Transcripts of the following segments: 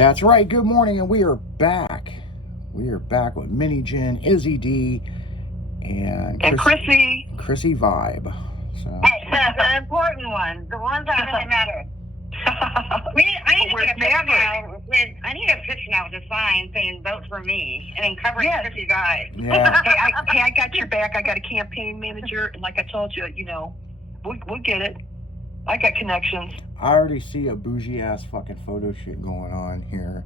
That's right. Good morning, and we are back. We are back with Mini Jen, Izzy D, and Chrissy. Chrissy Vibe. So. The important ones, the ones that really matter. I need a picture now with a sign saying "Vote for me" and then covering Chrissy's eyes. Yeah. hey, I got your back. I got a campaign manager, and like I told you, we'll get it. I got connections. I already see a bougie ass fucking photo shoot going on here,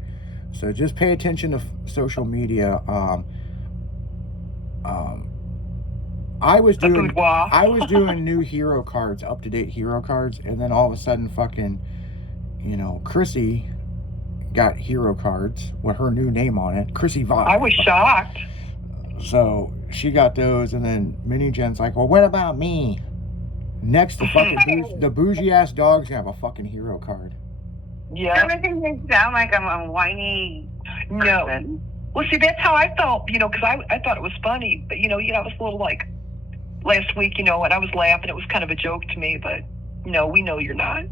so just pay attention to social media. I was doing new hero cards, up to date hero cards, and then all of a sudden, fucking, Chrissy got hero cards with her new name on it, Chrissy Vibe. I was shocked. So she got those, and then Mini Jen's like, "Well, what about me?" Next, the fucking the bougie ass dog's gonna have a fucking hero card. Yeah. You're making me sound like I'm a whiny person. No. Well, see, that's how I felt, because I thought it was funny, but I was a little like last week, and I was laughing. It was kind of a joke to me, but no, we know you're not.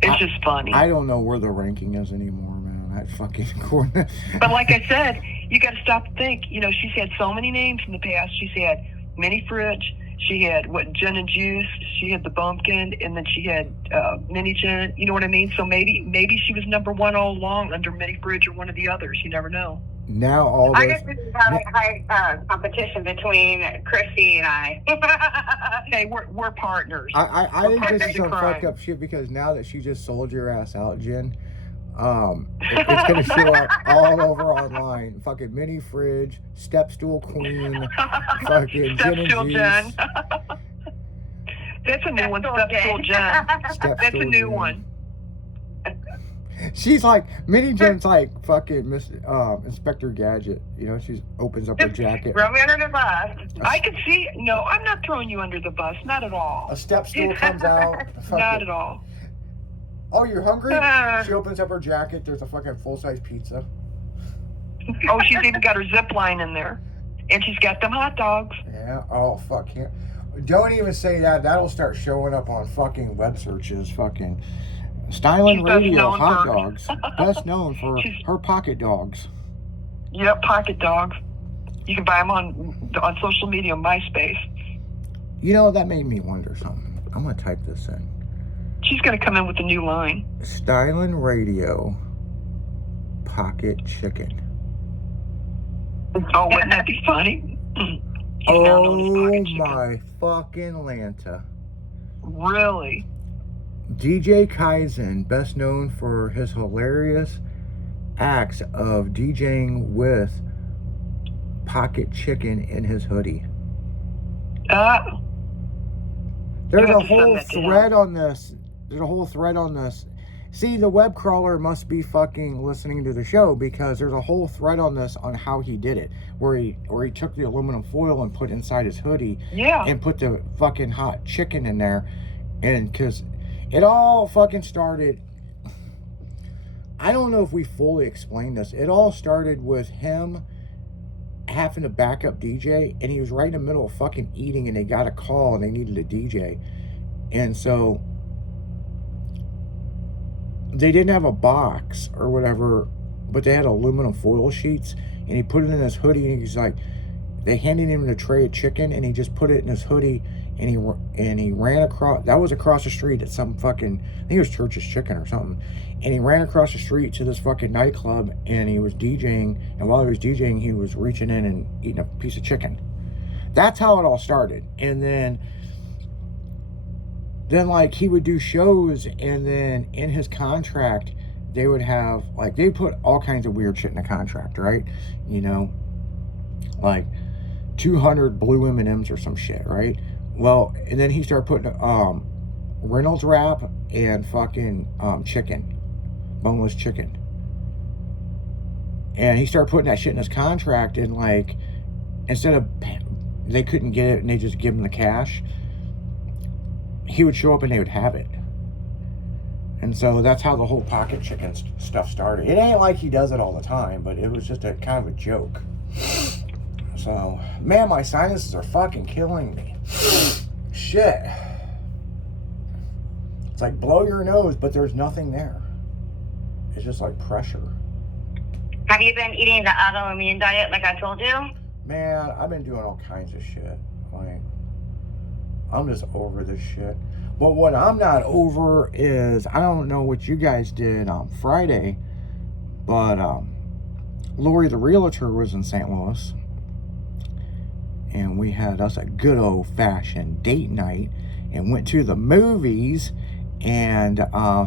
It's just funny. I don't know where the ranking is anymore, man. That fucking corner. But like I said, you got to stop and think. She's had so many names in the past. She's had Mini Fridge. She had Gin and Juice. She had the Bumpkin, and then she had Mini Jen. You know what I mean? So maybe she was number one all along under Mini Fridge or one of the others. You never know. Now all those... I guess this is high competition between Chrissy and I. Hey, we're partners. I think this is some fucked up shit, because now that she just sold your ass out, Jen, it's gonna show up all over online. Fucking Mini Fridge, Stepstool Queen, fucking Gin and Juice. That's a new one, Stepstool Jen. That's a new one. She's like, Mini Jen's like fucking Inspector Gadget. She opens up her jacket. Throw me under the bus. I can see. No, I'm not throwing you under the bus. Not at all. A step stool comes out. Not at all. Oh, you're hungry? She opens up her jacket. There's a fucking full-size pizza. Oh, she's even got her zip line in there. And she's got them hot dogs. Yeah. Oh, fuck yeah. Don't even say that. That'll start showing up on fucking web searches. Fucking Styling Radio hot dogs. Best known for her pocket dogs. Yep, pocket dogs. You can buy them on social media, MySpace. That made me wonder something. I'm going to type this in. She's going to come in with a new line. Styling Radio Pocket Chicken. Oh, wouldn't that be funny? Oh, my fucking Lanta. Really? DJ Kaizen, best known for his hilarious acts of DJing with pocket chicken in his hoodie. There's a whole thread on this. See, the web crawler must be fucking listening to the show, because there's a whole thread on this on how he did it, where he took the aluminum foil and put inside his hoodie, and put the fucking hot chicken in there, and because it all fucking started. I don't know if we fully explained this. It all started with him having to back up DJ, and he was right in the middle of fucking eating, and they got a call and they needed a DJ, and so they didn't have a box or whatever, but they had aluminum foil sheets, and he put it in his hoodie, and he's like, they handed him a tray of chicken, and he just put it in his hoodie, and he ran across, that was across the street at some fucking, I think it was Church's Chicken or something, and he ran across the street to this fucking nightclub, and he was DJing, and while he was DJing, he was reaching in and eating a piece of chicken. That's how it all started. And then like he would do shows, and then in his contract they would have, like, they put all kinds of weird shit in the contract, right? Like 200 blue M&Ms or some shit, right? Well, and then he started putting Reynolds wrap and fucking chicken, boneless chicken, and he started putting that shit in his contract, and like, instead of, they couldn't get it and they just give him the cash, he would show up and they would have it. And so that's how the whole pocket chicken stuff started. It ain't like he does it all the time, but it was just a kind of a joke. So, man, my sinuses are fucking killing me. Shit. It's like blow your nose, but there's nothing there. It's just like pressure. Have you been eating the autoimmune diet like I told you? Man, I've been doing all kinds of shit. Like, I'm just over this shit. But what I'm not over is, I don't know what you guys did on Friday, but Lori the realtor was in St. Louis, and we had us a good old-fashioned date night and went to the movies and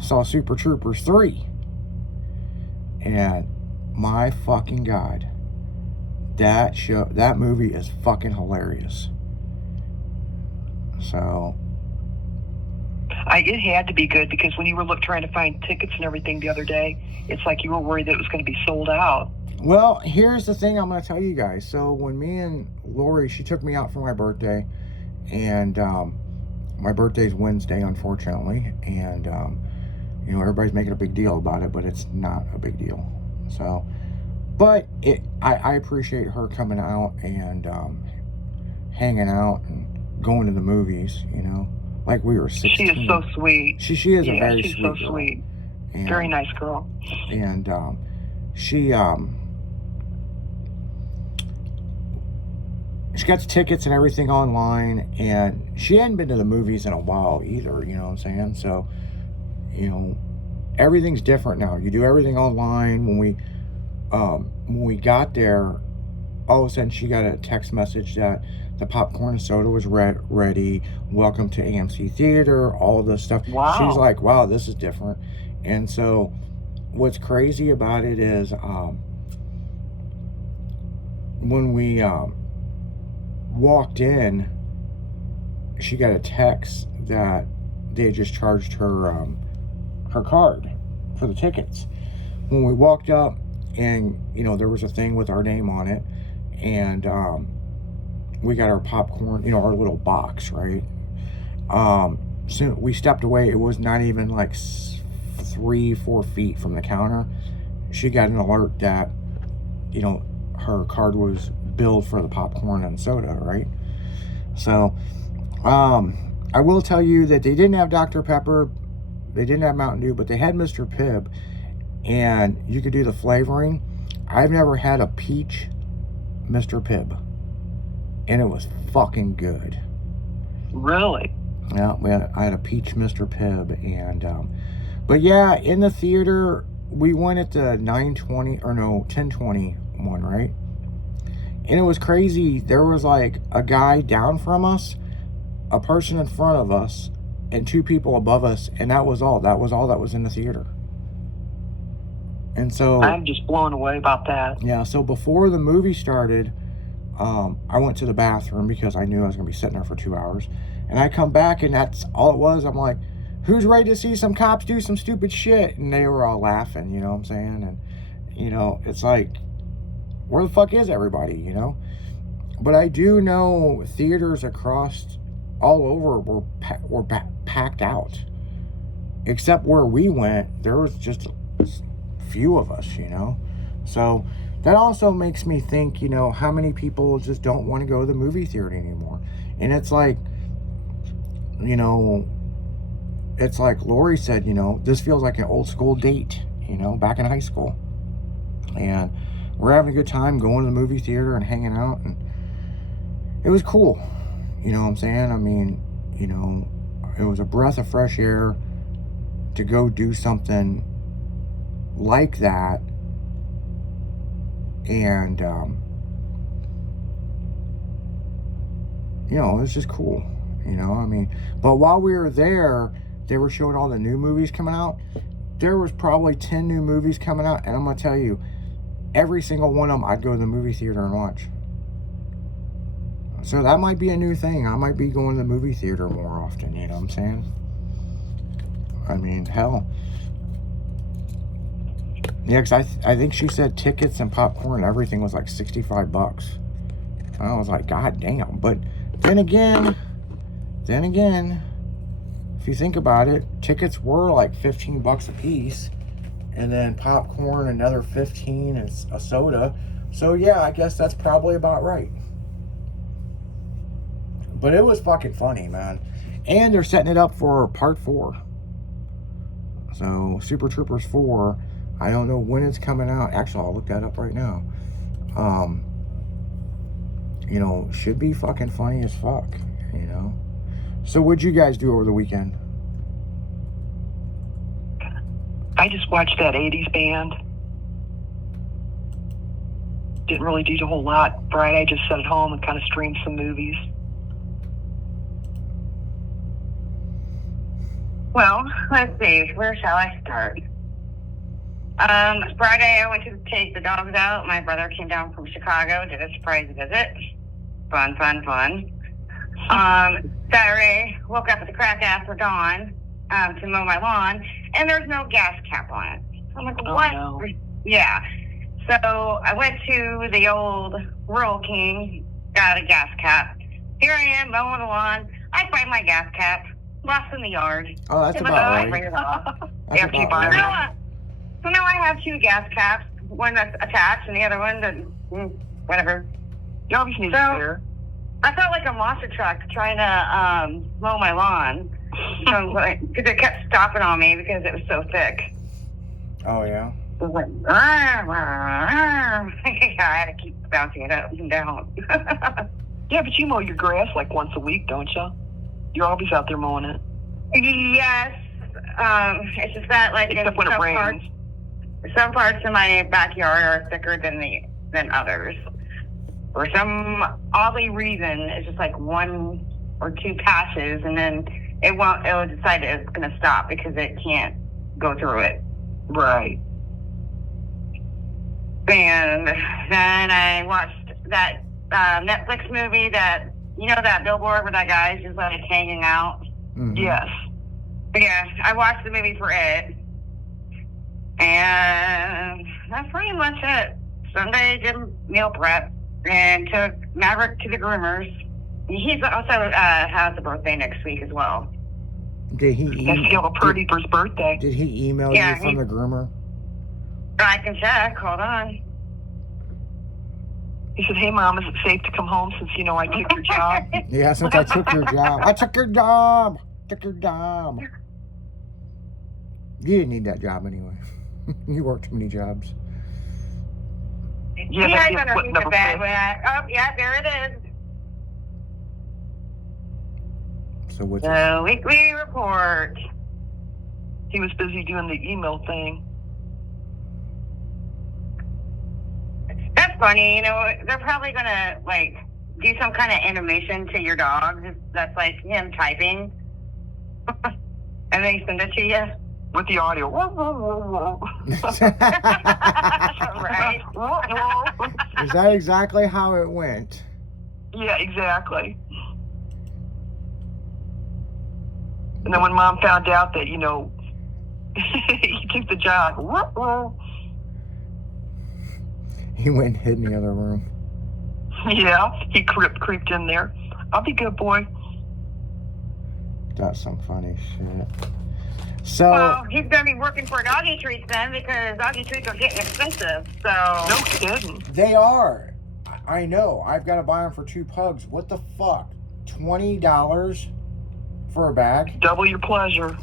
saw Super Troopers 3. And my fucking God, that movie is fucking hilarious. So it had to be good, because when you were trying to find tickets and everything the other day, it's like you were worried that it was going to be sold out. Well, here's the thing I'm going to tell you guys. So when me and Lori, she took me out for my birthday, and my birthday's Wednesday, unfortunately, and you know, everybody's making a big deal about it, but it's not a big deal. So, but I appreciate her coming out and hanging out and going to the movies, you know, like we were 16. She is so sweet. She is a very she's sweet so girl. sweet. And, very nice girl. And she got the tickets and everything online, and she hadn't been to the movies in a while either, you know what I'm saying? So, you know, everything's different now. You do everything online. When we got there, all of a sudden she got a text message that the popcorn and soda was ready. Welcome to AMC Theater, all this stuff. Wow. She's like, wow, this is different. And so what's crazy about it is when we walked in, she got a text that they had just charged her her card for the tickets. When we walked up, and you know, there was a thing with our name on it, and we got our popcorn, you know, our little box, right? So we stepped away. It was not even like 3-4 feet from the counter. She got an alert that, you know, her card was billed for the popcorn and soda, right? So I will tell you that they didn't have Dr. Pepper, they didn't have Mountain Dew, but they had Mr. Pibb, and you could do the flavoring. I've never had a peach Mr. Pibb, and it was fucking good. Really? Yeah, I had a peach Mr. Pibb, and but yeah, in the theater, we went at the 10:20 one, right? And it was crazy. There was like a guy down from us, a person in front of us, and 2 people above us, and that was all. That was all that was in the theater. And so I'm just blown away about that. Yeah, so before the movie started, I went to the bathroom because I knew I was going to be sitting there for 2 hours. And I come back, and that's all it was. I'm like, who's ready to see some cops do some stupid shit? And they were all laughing, you know what I'm saying? And, you know, it's like, where the fuck is everybody, you know? But I do know theaters across all over were packed out. Except where we went, there was just few of us, you know? So that also makes me think, you know, how many people just don't want to go to the movie theater anymore. And it's like, you know, it's like Lori said, you know, this feels like an old school date, you know, back in high school. And we're having a good time going to the movie theater and hanging out, and it was cool. You know what I'm saying? I mean, you know, it was a breath of fresh air to go do something like that. And you know, it's just cool, you know, I mean, but while we were there, they were showing all the new movies coming out. There was probably 10 new movies coming out, and I'm gonna tell you, every single one of them I'd go to the movie theater and watch. So that might be a new thing. I might be going to the movie theater more often, you know what I'm saying? I mean, hell. Yeah, because I think she said tickets and popcorn and everything was like $65. And I was like, God damn. But then again, if you think about it, tickets were like $15 a piece. And then popcorn, another 15, and a soda. So yeah, I guess that's probably about right. But it was fucking funny, man. And they're setting it up for part 4. So Super Troopers 4, I don't know when it's coming out. Actually, I'll look that up right now. You know, should be fucking funny as fuck, you know. So what'd you guys do over the weekend? I just watched that 80s band. Didn't really do a whole lot. Friday, I just sat at home and kind of streamed some movies. Well, let's see. Where shall I start? Friday, I went to take the dogs out. My brother came down from Chicago, did a surprise visit. Fun. Saturday, woke up at the crack after dawn to mow my lawn, and there's no gas cap on it. I'm like, what? No. Yeah. So I went to the old Rural King, got a gas cap. Here I am mowing the lawn. I find my gas cap, lost in the yard. Oh, that's about right. After you buy it. So now I have 2 gas caps, one that's attached and the other one that, whatever. You obviously need a spare. I felt like a monster truck trying to mow my lawn. Because it kept stopping on me because it was so thick. Oh, yeah? It was like, I had to keep bouncing it up and down. Yeah, but you mow your grass like once a week, don't you? You're always out there mowing it. Yes. It's just that, like, except when it rains. Some parts of my backyard are thicker than others. For some oddly reason, it's just like 1 or 2 patches, and then it will decide it's going to stop because it can't go through it. Right. And then I watched that Netflix movie that, you know, that billboard where that guy's just like hanging out. Mm-hmm. Yes. Yeah, I watched the movie for it. And that's pretty much it. Sunday did meal prep and took Maverick to the groomers. He's also has a birthday next week as well. Did he That's still pretty for his birthday. Did he email you from the groomer? I can check. Hold on. He said, "Hey, Mom, is it safe to come home since, you know, I took your job?" Yeah, since I took your job. I took your job. Took your job. You didn't need that job anyway. You worked too many jobs. Yeah, I underneath the bed. Yeah, there it is. So what's the weekly report? He was busy doing the email thing. That's funny. You know, they're probably gonna like do some kind of animation to your dog that's like him typing, and then he send it to you with the audio. Right? Is that exactly how it went? Yeah, exactly. And then when Mom found out that, you know, he took the job, he went and hid in the other room. Yeah, he creeped in there. I'll be good, boy. That's some funny shit. So, well, he's going to be working for doggy treats then because doggy treats are getting expensive. So no kidding. They are. I know. I've got to buy them for 2 pugs. What the fuck? $20 for a bag? Double your pleasure.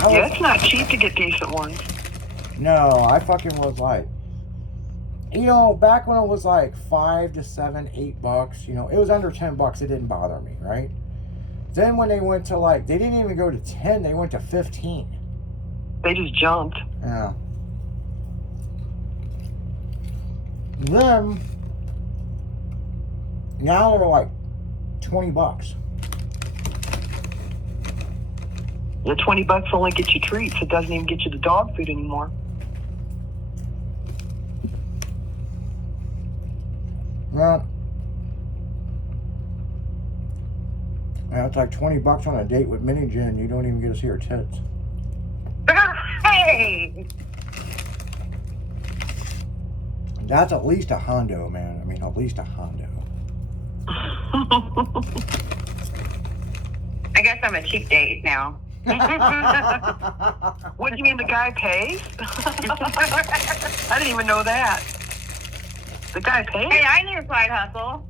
Yeah, it's not cheap to get decent ones. No, I fucking was like, you know, back when it was like $5 to $7, $8, you know, it was under $10. It didn't bother me, right? Then when they went to like, they didn't even go to 10, they went to 15. They just jumped. Yeah. Then, now they're like $20. Yeah, $20 only gets you treats. It doesn't even get you the dog food anymore. Well, it's like $20 on a date with Minnie Jen. You don't even get to see her tits. Hey! That's at least a Hondo, man. I mean, at least a Hondo. I guess I'm a cheap date now. What do you mean the guy pays? I didn't even know that. The guy pays? Hey, I need a side hustle.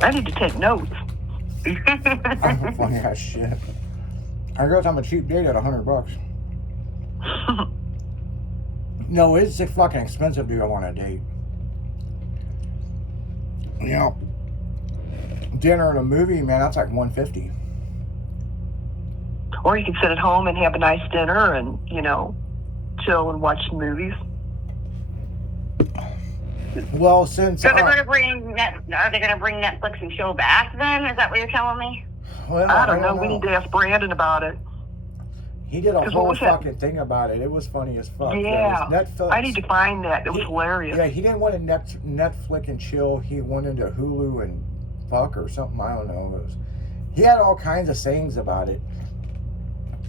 I need to take notes. I'm funny as shit. I guess I'm a cheap date at $100. No, it's fucking expensive to go on a date. You know, dinner and a movie, man, that's like $150. Or you can sit at home and have a nice dinner and, you know, chill and watch movies. Well, since so they're going to bring are they going to bring Netflix and chill back then? Is that what you're telling me? Well, I don't know. We need to ask Brandon about it. He did a whole fucking thing about it. It was funny as fuck. Yeah. Netflix. I need to find that. It was hilarious. Yeah, he didn't want to Netflix and chill. He went into Hulu and fuck or something. I don't know. He had all kinds of sayings about it.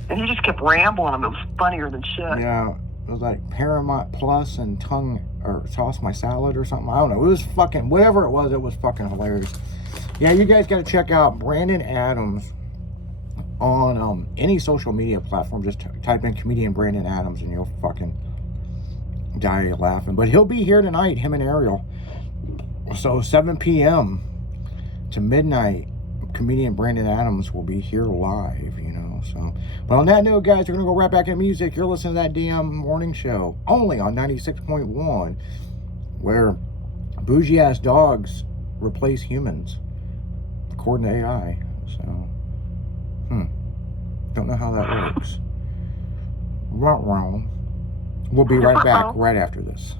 And he just kept rambling them. It was funnier than shit. Yeah. It was like Paramount Plus and Toss My Salad or something. I don't know. It was fucking, whatever it was fucking hilarious. Yeah, you guys got to check out Brandon Adams on any social media platform. Just type in comedian Brandon Adams and you'll fucking die laughing. But he'll be here tonight, him and Ariel. So 7 p.m. to midnight, comedian Brandon Adams will be here live, you know. So, but on that note, guys, we're gonna go right back into music. You're listening to That Damn Morning Show, only on 96.1, where bougie ass dogs replace humans, according to AI. So, don't know how that works. Wrong. We'll be right back right after this.